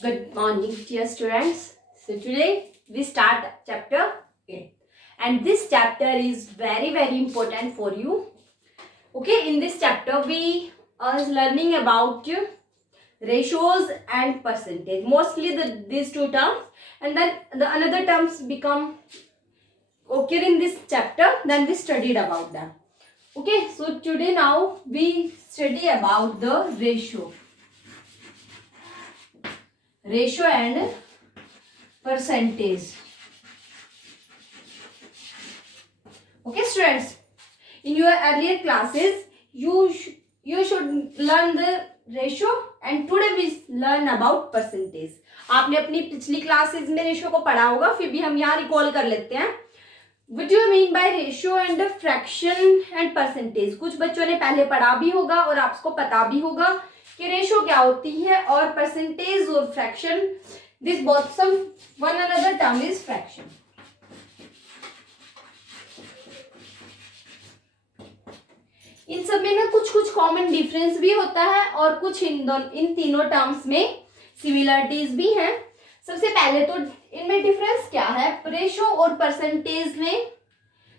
Good morning, dear students. So today we start chapter 8, and this chapter is very important for you. Okay, in this chapter we are learning about ratios and percentage. Mostly these two terms, and then the another terms become occur in this chapter. Then we studied about them. Okay, so today now we study about the ratio and percentage. Okay, students, in your earlier classes you should learn the ratio and today we learn about percentage. आपने अपनी पिछली classes में ratio को पढ़ा होगा, फिर भी हम यहाँ रिकॉल कर लेते हैं. What do you mean by ratio and fraction and percentage? कुछ बच्चों ने पहले पढ़ा भी होगा और आपको पता भी होगा कि रेशियो क्या होती है और परसेंटेज और fraction. This both some one another term is fraction. इन सब में ना कुछ कॉमन डिफरेंस भी होता है और कुछ इन तीनों टर्म्स में सिमिलरिटीज भी हैं. सबसे पहले तो इनमें डिफरेंस क्या है रेशियो और परसेंटेज में,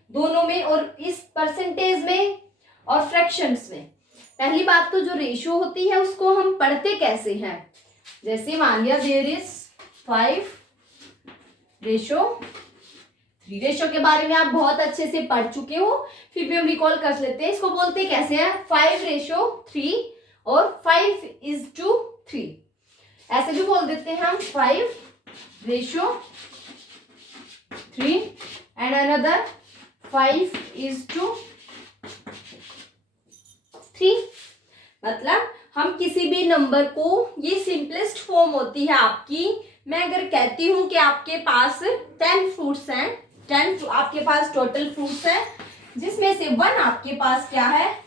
दोनों में, और इस परसेंटेज में और फ्रैक्शंस में. पहली बात तो जो रेशियो होती है उसको हम पढ़ते कैसे हैं. जैसे मान लिया देयर इज 5:3 रेशियो के बारे में आप बहुत अच्छे से पढ़ चुके हो, फिर भी हम रिकॉल कर लेते हैं. इसको बोलते कैसे हैं 5:3 और 5:3. ऐसे भी बोल देते हैं हम 5:3 एंड अनदर 5:3. मतलब हम किसी भी नंबर को, ये सिंपलेस्ट फॉर्म होती है आपकी. मैं अगर कहती हूं कि आपके पास 10 फ्रूट्स हैं, 10 आपके पास टोटल फ्रूट्स हैं, जिसमें से 1 आपके पास क्या है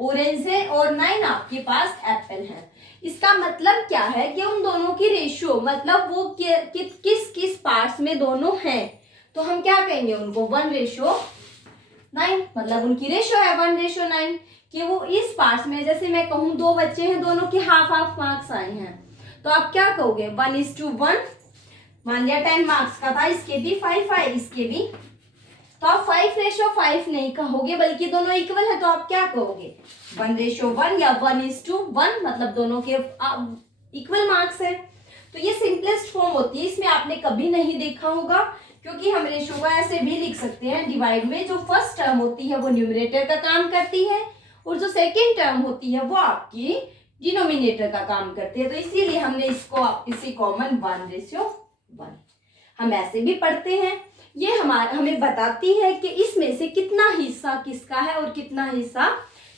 ऑरेंज है और 9 आपके पास एप्पल है. इसका मतलब क्या है कि उन दोनों की रेशियो, मतलब वो किस किस पार्ट्स में दोनों हैं, तो हम क्या कहेंगे उनको 1:9. मतलब उनकी रेशियो है 1:9 कि वो इस पार्ट्स में. जैसे मैं कहूँ 2 बच्चे हैं, दोनों के हाफ मार्क्स आए हैं, तो आप क्या कहोगे 1:1. मान लिया 10 मार्क्स का था, इसके भी 5 आए, इसके भी, तो आप 5:5 नहीं कहोगे, बल्कि दोनों इक्वल है, तो आप क्या कहोगे 1:1 या 1:1. मतलब दोनों के इक्वल मार्क्स है. तो ये सिंपलेस्ट फॉर्म होती है. इसमें आपने कभी नहीं देखा होगा, क्योंकि हम रेशियो को ऐसे भी लिख सकते हैं डिवाइड में. जो फर्स्ट टर्म होती है वो न्यूमरेटर का काम करती है और जो सेकेंड टर्म होती है वो आपकी डिनोमिनेटर का काम करती है. तो इसीलिए हमने इसको इसी कॉमन 1:1 हम ऐसे भी पढ़ते हैं. ये हमें बताती है कि इसमें से कितना हिस्सा किसका है और कितना हिस्सा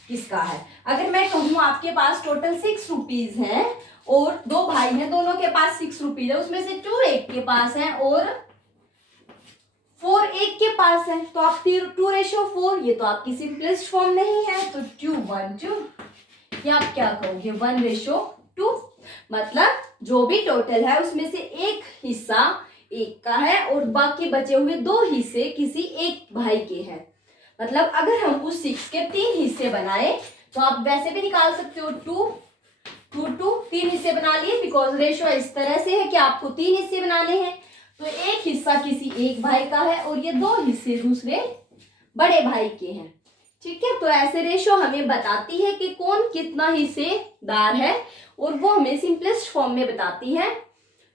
किसका है. अगर मैं कहूँ आपके पास टोटल 6 रुपीज है और 2 भाई हैं, दोनों के पास 6 रुपीज है, उसमें से 2 एक के पास है और 4 एक के पास है, तो आप फिर 2:4, ये तो आपकी सिंपलेस्ट फॉर्म नहीं है, तो 2:1 या आप क्या कहोगे 1:2. मतलब जो भी टोटल है उसमें से एक हिस्सा एक का है और बाकी बचे हुए 2 हिस्से किसी एक भाई के हैं. मतलब अगर हम उस 6 के 3 हिस्से बनाए तो आप वैसे भी निकाल सकते हो 2 3 हिस्से बना लिए, बिकॉज रेशियो इस तरह से है कि आपको 3 हिस्से बनाने हैं. तो एक हिस्सा किसी एक भाई का है और ये 2 हिस्से दूसरे बड़े भाई के हैं. ठीक है, तो ऐसे रेशियो हमें बताती है कि कौन कितना हिस्सेदार है और वो हमें सिंपलेस्ट फॉर्म में बताती है.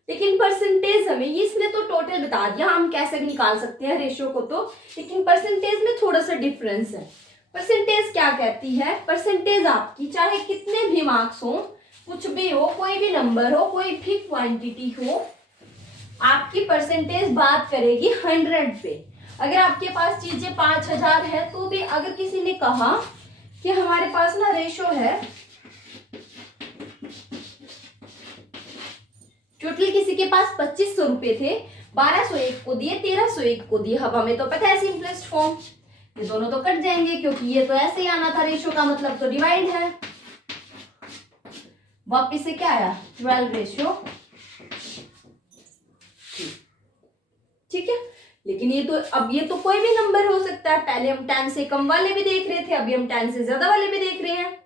लेकिन परसेंटेज हमें, इसने तो टोटल बता दिया, हम कैसे निकाल सकते हैं रेशियो को, तो लेकिन परसेंटेज में थोड़ा सा डिफरेंस है. परसेंटेज क्या कहती है, परसेंटेज आपकी चाहे कितने भी मार्क्स हो, कुछ भी हो, कोई भी नंबर हो, कोई भी क्वांटिटी हो, आपकी परसेंटेज बात करेगी 100 पे. अगर आपके पास चीजें 5000 है तो भी अगर किसी ने कहा कि हमारे पास ना रेशियो है, टोटल किसी के पास 2500 रुपए थे, 1201 को दिए, 1301 को दिए. अब हमें तो पता है सिंपलेस्ट फॉर्म, ये दोनों तो कट जाएंगे क्योंकि ये तो ऐसे ही आना था. रेशियो का मतलब तो डिवाइड है. वापिस से क्या आया 12:3. ठीक है, लेकिन ये तो कोई भी नंबर हो सकता है. पहले हम 10 से कम वाले भी देख रहे थे, अभी हम 10 से ज्यादा वाले भी देख रहे हैं.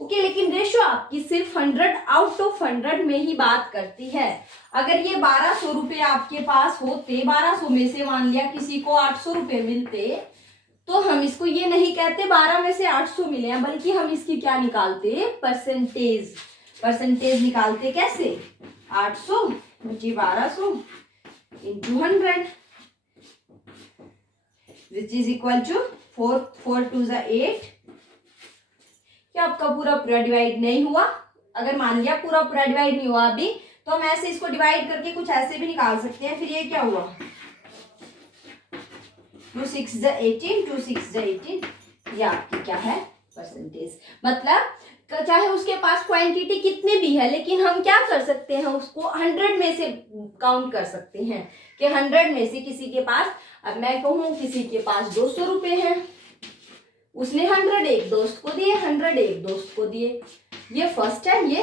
ओके. ओके, लेकिन रेशो आपकी सिर्फ 100 आउट ऑफ 100 में ही बात करती है। अगर ये 1200 रुपये आपके पास होते, 1200 में से मान लिया किसी को 800 रुपये मिलते, तो हम इसको ये नहीं कहते 12 में से 800 मिले हैं, बल्कि हम इसकी क्या निकालते, परसेंटेज। परसेंटेज निकालते कैसे, 800 बटी 1200 into 100 which is equal to 4 2 8। क्या आपका पूरा डिवाइड नहीं हुआ? अगर मान लिया पूरा डिवाइड नहीं हुआ अभी, तो हम ऐसे इसको डिवाइड करके कुछ ऐसे भी निकाल सकते हैं। फिर ये क्या हुआ, 2 6 18, 2 6 18, ये आपकी क्या है, परसेंटेज। मतलब चाहे उसके पास क्वांटिटी कितनी भी है, लेकिन हम क्या कर सकते हैं, उसको 100 में से काउंट कर सकते हैं कि 100 में से किसी के पास, अब मैं कहूँ किसी के पास 200 रुपये हैं, उसने 100 एक दोस्त को दिए, 100 एक दोस्त को दिए। ये फर्स्ट है, ये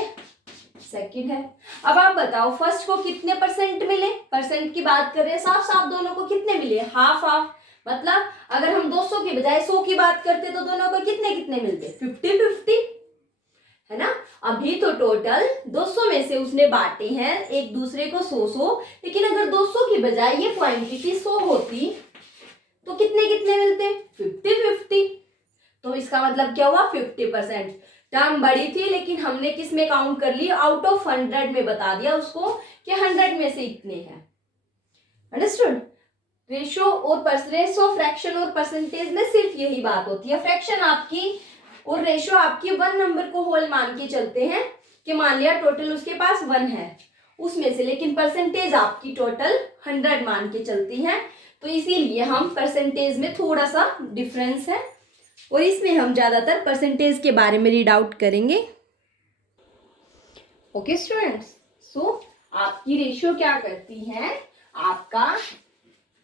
सेकंड है। अब आप बताओ फर्स्ट को कितने परसेंट मिले, परसेंट की बात कर रहे हैं, साफ साफ दोनों को कितने मिले, हाफ हाफ। मतलब अगर हम 200 की बजाय 100 की बात करते तो दोनों को कितने कितने मिलते, 50-50, है ना। अभी तो टोटल 200 में से उसने बांटे हैं एक दूसरे को 100, लेकिन अगर 200 की बजाय ये क्वांटिटी 100 होती तो कितने कितने मिलते, 50-50। तो इसका मतलब क्या हुआ, 50%। टर्म बड़ी थी, लेकिन हमने किस में काउंट कर ली, आउट ऑफ 100 में बता दिया उसको कि 100 में से इतने हैं। अंडरस्टूड। रेशो और रेशो, फ्रैक्शन और परसेंटेज में सिर्फ यही बात होती है। फ्रैक्शन आपकी और रेशो आपकी 1 नंबर को होल मान के चलते हैं कि मान लिया टोटल उसके पास 1 है उसमें से, लेकिन परसेंटेज आपकी टोटल 100 मान के चलती है। तो इसीलिए हम परसेंटेज में थोड़ा सा डिफरेंस है, और इसमें हम ज्यादातर परसेंटेज के बारे में रीड आउट करेंगे। ओके स्टूडेंट्स, सो आपकी रेशियो क्या करती है, आपका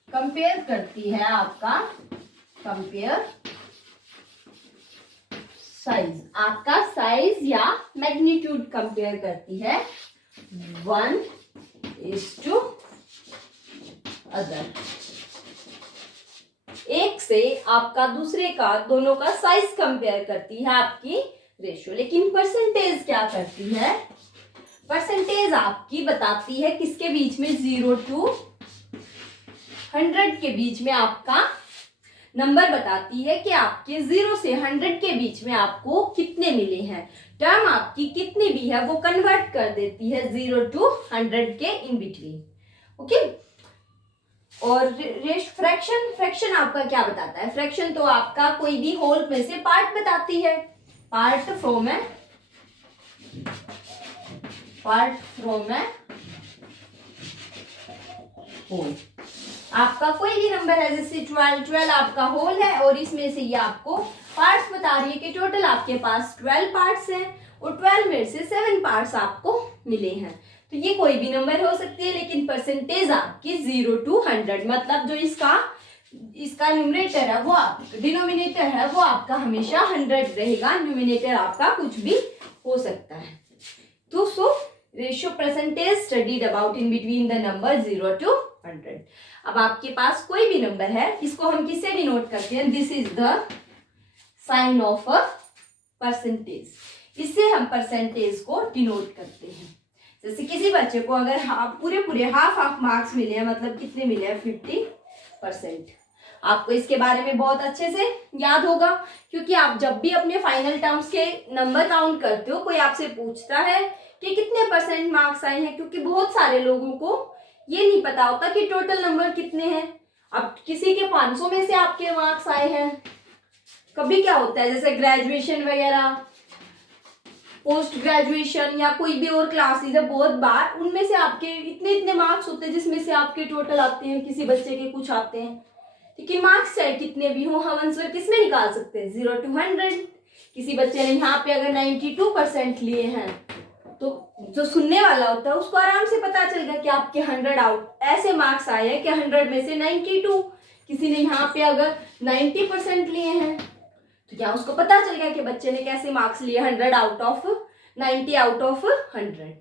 कंपेयर करती है, आपका कंपेयर साइज, आपका साइज या मैग्नीट्यूड कंपेयर करती है 1:, अदर। एक से आपका दूसरे का, दोनों का साइज कंपेयर करती है आपकी रेशियो। लेकिन परसेंटेज क्या करती है, परसेंटेज आपकी बताती है किसके बीच में, 0 to 100 के बीच में आपका नंबर बताती है कि आपके 0 से 100 के बीच में आपको कितने मिले हैं। टर्म आपकी कितनी भी है वो कन्वर्ट कर देती है 0 to 100 के इन बिटवीन। ओके। और फ्रैक्शन आपका क्या बताता है, फ्रैक्शन तो आपका कोई भी होल में से पार्ट बताती है, पार्ट फ्रॉम है होल। आपका कोई भी नंबर है, जैसे 12 आपका होल है, और इसमें से ये आपको पार्ट्स बता रही है कि टोटल आपके पास 12 पार्ट्स हैं, और 12 में से 7 पार्ट्स आपको मिले हैं। तो ये कोई भी नंबर हो सकती है, लेकिन परसेंटेज आपकी 0 to 100, मतलब जो इसका न्यूमरेटर है वो डिनोमिनेटर है वो आपका हमेशा 100 रहेगा, न्यूमिनेटर आपका कुछ भी हो सकता है। तो so ratio percentage studied about in between the number 0 to 100। अब आपके पास कोई भी नंबर है, इसको हम किससे डिनोट करते हैं, this is the sign of a percentage. इससे हम परसेंटेज को डिनोट करते हैं। जैसे किसी बच्चे को अगर पूरे हाफ मार्क्स मिले हैं, मतलब कितने मिले हैं, 50%। आपको इसके बारे में बहुत अच्छे से याद होगा, क्योंकि आप जब भी अपने फाइनल टर्म्स के नंबर काउंट करते हो, कोई आपसे पूछता है कि कितने परसेंट मार्क्स आए हैं, क्योंकि बहुत सारे लोगों को ये नहीं पता होता कि टोटल नंबर कितने हैं। अब किसी के 500 में से आपके मार्क्स आए हैं। कभी क्या होता है, जैसे ग्रेजुएशन वगैरह, पोस्ट ग्रेजुएशन या कोई भी और क्लासेस है, बहुत बार उनमें से आपके इतने मार्क्स होते हैं जिसमें से आपके टोटल आते हैं, किसी बच्चे के कुछ आते हैं। लेकिन मार्क्स चाहे कितने भी हो, हम आंसर किसमें निकाल सकते हैं, 0 to 100। किसी बच्चे ने यहाँ पे अगर 92% लिए हैं, तो जो सुनने वाला होता है उसको आराम से पता चलेगा कि आपके 100 आउट ऐसे मार्क्स आए हैं कि 100 में से 92। किसी ने यहाँ पे अगर 90% लिए हैं, तो क्या उसको पता चल गया कि बच्चे ने कैसे मार्क्स लिए, 100 आउट ऑफ 90 आउट ऑफ 100।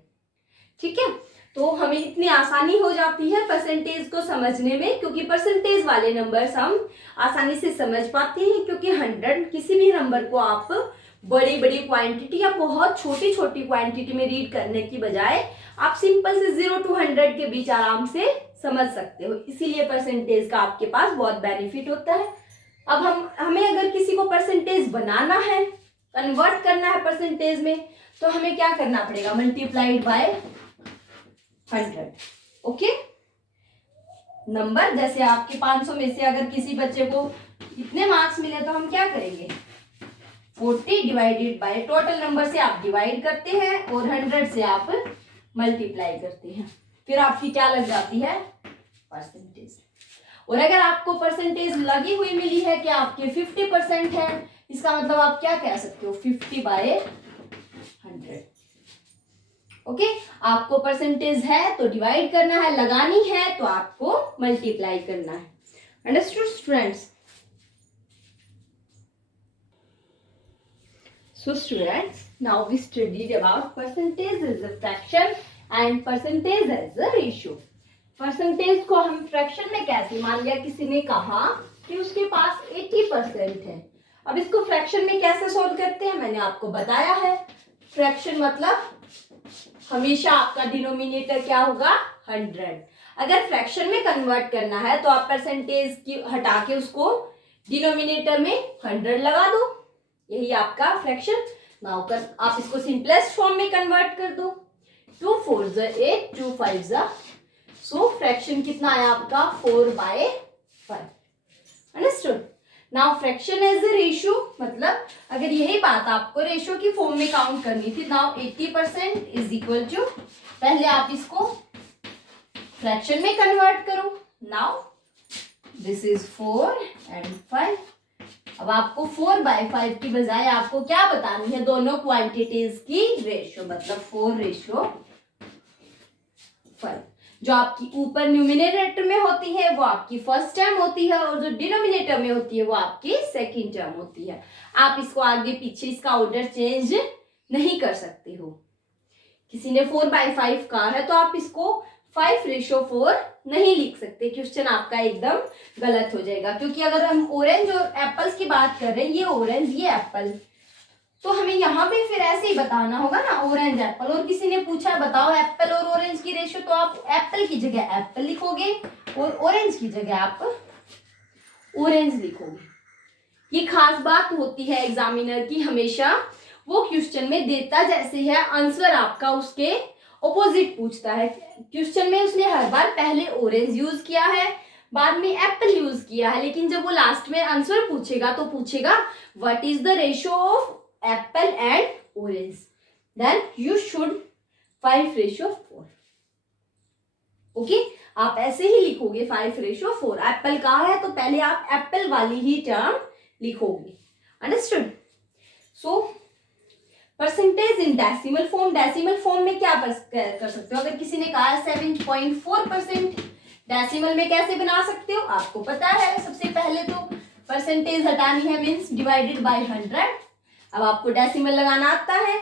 ठीक है, तो हमें इतनी आसानी हो जाती है परसेंटेज को समझने में, क्योंकि परसेंटेज वाले नंबर्स हम आसानी से समझ पाते हैं, क्योंकि 100 किसी भी नंबर को आप बड़ी बड़ी क्वांटिटी या बहुत छोटी छोटी क्वांटिटी में रीड करने की बजाय आप सिंपल से 0 to 100 के बीच आराम से समझ सकते हो। इसीलिए परसेंटेज का आपके पास बहुत बेनिफिट होता है। अब हमें अगर किसी को परसेंटेज बनाना है, कन्वर्ट करना है परसेंटेज में, तो हमें क्या करना पड़ेगा, मल्टीप्लाइड बाय 100। ओके, नंबर जैसे आपके 500 में से अगर किसी बच्चे को इतने मार्क्स मिले तो हम क्या करेंगे, 40 डिवाइडेड बाय टोटल नंबर से आप डिवाइड करते हैं और 100 से आप मल्टीप्लाई करते हैं, फिर आपकी क्या लग जाती है, परसेंटेज। और अगर आपको परसेंटेज लगी हुई मिली है कि आपके 50% है, इसका मतलब आप क्या कह सकते हो, 50/100। ओके, आपको परसेंटेज है तो डिवाइड करना है, लगानी है तो आपको मल्टीप्लाई करना है। Understood students? So students, now we studied about percentage as a fraction and percentage as a ratio. Percentage को हम फ्रैक्शन में कैसे, मान लिया किसी ने कहा कि उसके पास 80% है, अब इसको फ्रैक्शन में कैसे सॉल्व करते हैं मैंने आपको बताया है। फ्रैक्शन मतलब हमेशा आपका डिनोमिनेटर क्या होगा, 100। अगर फ्रैक्शन में कन्वर्ट करना है तो आप परसेंटेज की हटा के उसको डिनोमिनेटर में 100 लगा दो, यही आपका फ्रैक्शन। नाउ आप इसको सिंपलेस्ट फॉर्म में कन्वर्ट कर दो, 2 4 8, 2 5 सो फ्रैक्शन कितना आया आपका, 4/5। Understood? Now fraction as a ratio, मतलब अगर यही बात आपको रेशियो की फॉर्म में काउंट करनी थी, नाउ 80% इज इक्वल टू, पहले आप इसको फ्रैक्शन में कन्वर्ट करो। Now this is 4 and 5। अब आपको 4/5 की बजाय आपको क्या बतानी है, दोनों क्वांटिटीज की रेशियो, मतलब 4/5। जो आपकी ऊपर न्यूमिनेटर में होती है वो आपकी फर्स्ट टर्म होती है, और जो डिनोमिनेटर में होती है वो आपकी सेकंड टर्म होती है। आप इसको आगे पीछे इसका ऑर्डर चेंज नहीं कर सकते हो। किसी ने 4/5 कहा है तो आप इसको 5/4 नहीं लिख सकते, क्वेश्चन आपका एकदम गलत हो जाएगा। क्योंकि अगर हम ऑरेंज और एप्पल्स की बात कर रहे हैं, ये ऑरेंज ये एप्पल, तो हमें यहाँ पे फिर ऐसे ही बताना होगा ना, ऑरेंज एप्पल। और किसी ने पूछा बताओ एप्पल और ऑरेंज की रेशियो, तो आप एप्पल की जगह एप्पल लिखोगे और ऑरेंज की जगह आप ऑरेंज लिखोगे। ये खास बात होती है एग्जामिनर की, हमेशा वो क्वेश्चन में देता जैसे है, आंसर आपका उसके ऑपोजिट पूछता है। क्वेश्चन में उसने हर बार पहले ऑरेंज यूज किया है, बाद में एप्पल यूज किया है, लेकिन जब वो लास्ट में आंसर पूछेगा तो पूछेगा what is the ratio of apple and orange, then you should 5/4। Okay, आप ऐसे ही लिखोगे 5/4। एप्पल कहा है तो पहले आप एप्पल वाली ही टर्म लिखोगे। Understood? So percentage in decimal form, decimal form में क्या कर सकते हो, अगर किसी ने कहा 7.4%, डेसिमल में कैसे बना सकते हो, आपको पता है। सबसे पहले तो परसेंटेज हटानी है, मीन्स डिवाइडेड बाय 100। अब आपको डेसिमल लगाना आता है,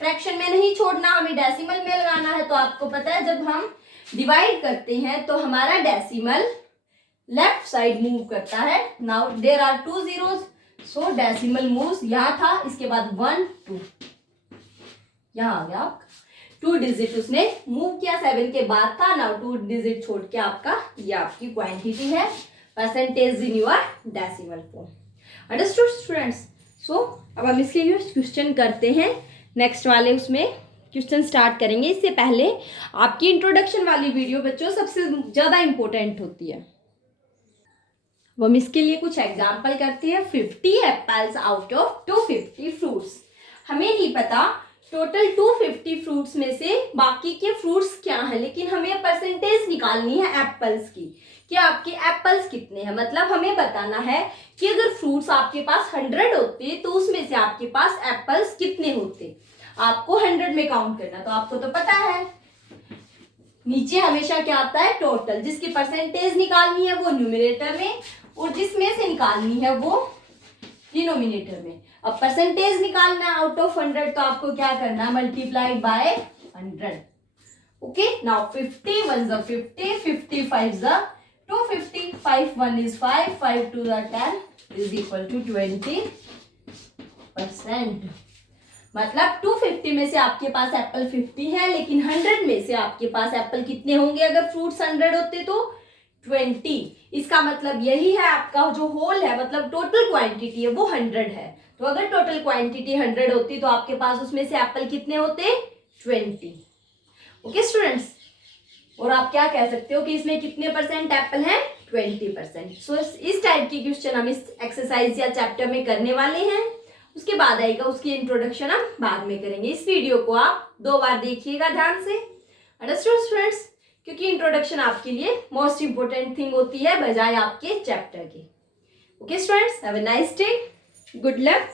फ्रैक्शन में नहीं छोड़ना, हमें डेसिमल में लगाना है। तो आपको पता है जब हम डिवाइड करते हैं तो हमारा डेसिमल लेफ्ट साइड मूव करता है। Now there are 2 zeros, so decimal moves, यहाँ था, इसके बाद 1 2, यहाँ आ गया आपका 2 डिजिट उसने मूव किया, 7 के बाद था। नाउ 2 डिजिट छोड़ के आपका ये आपकी क्वांटिटी है, percentage in your decimal form. Understood students? So अब हम इसके लिए क्वेश्चन करते हैं, नेक्स्ट वाले उसमें क्वेश्चन स्टार्ट करेंगे। इससे पहले आपकी इंट्रोडक्शन वाली वीडियो बच्चों सबसे ज़्यादा इंपॉर्टेंट होती है, वो हम इसके लिए कुछ एग्जाम्पल करते हैं। 50 एप्पल्स आउट ऑफ 250 फ्रूट्स। हमें नहीं पता टोटल 250 फ्रूट्स में से बाकी के फ्रूट्स क्या हैं, लेकिन हमें परसेंटेज निकालनी है एप्पल्स की, कि आपके एप्पल्स कितने हैं। मतलब हमें बताना है कि अगर फ्रूट्स आपके पास 100 होते तो उसमें से आपके पास एप्पल्स कितने होते। आपको 100 में काउंट करना, तो आपको तो पता है नीचे हमेशा क्या आता है, टोटल। जिसकी परसेंटेज निकालनी है वो न्यूमरेटर में, और जिसमें से निकालनी है वो डिनोमिनेटर में। अब परसेंटेज निकालना है आउट ऑफ 100, तो आपको क्या करना है, मल्टीप्लाइड बाय 100। ओके, नाउ 50 1 ज़ 50, 50 5 ज़ 250, 5 1 is 5, 5 2 ज़ 10 इज इक्वल टू 20। 50%। मतलब 250 में से आपके पास एप्पल 50 है, लेकिन 100 में से आपके पास एप्पल कितने होंगे? अगर फ्रूट्स 100 होते तो 20। इसका मतलब यही है, आपका जो होल है मतलब टोटल क्वांटिटी है वो 100 है। तो अगर टोटल क्वांटिटी 100 होती तो आपके पास उसमें से एप्पल कितने होते? 20। ओके स्टूडेंट्स, और आप क्या कह सकते हो कि इसमें कितने परसेंट एप्पल है? 20%। सो इस टाइप की क्वेश्चन हम इस एक्सरसाइज या चैप्टर में करने वाले हैं। उसके बाद आएगा उसकी इंट्रोडक्शन हम बाद में करेंगे। इस वीडियो को आप 2 बार देखिएगा ध्यान से, अंडरस्टूड स्टूडेंट्स? क्योंकि इंट्रोडक्शन आपके लिए मोस्ट इंपोर्टेंट थिंग होती है बजाय आपके चैप्टर के। Okay students, have a nice day, good luck.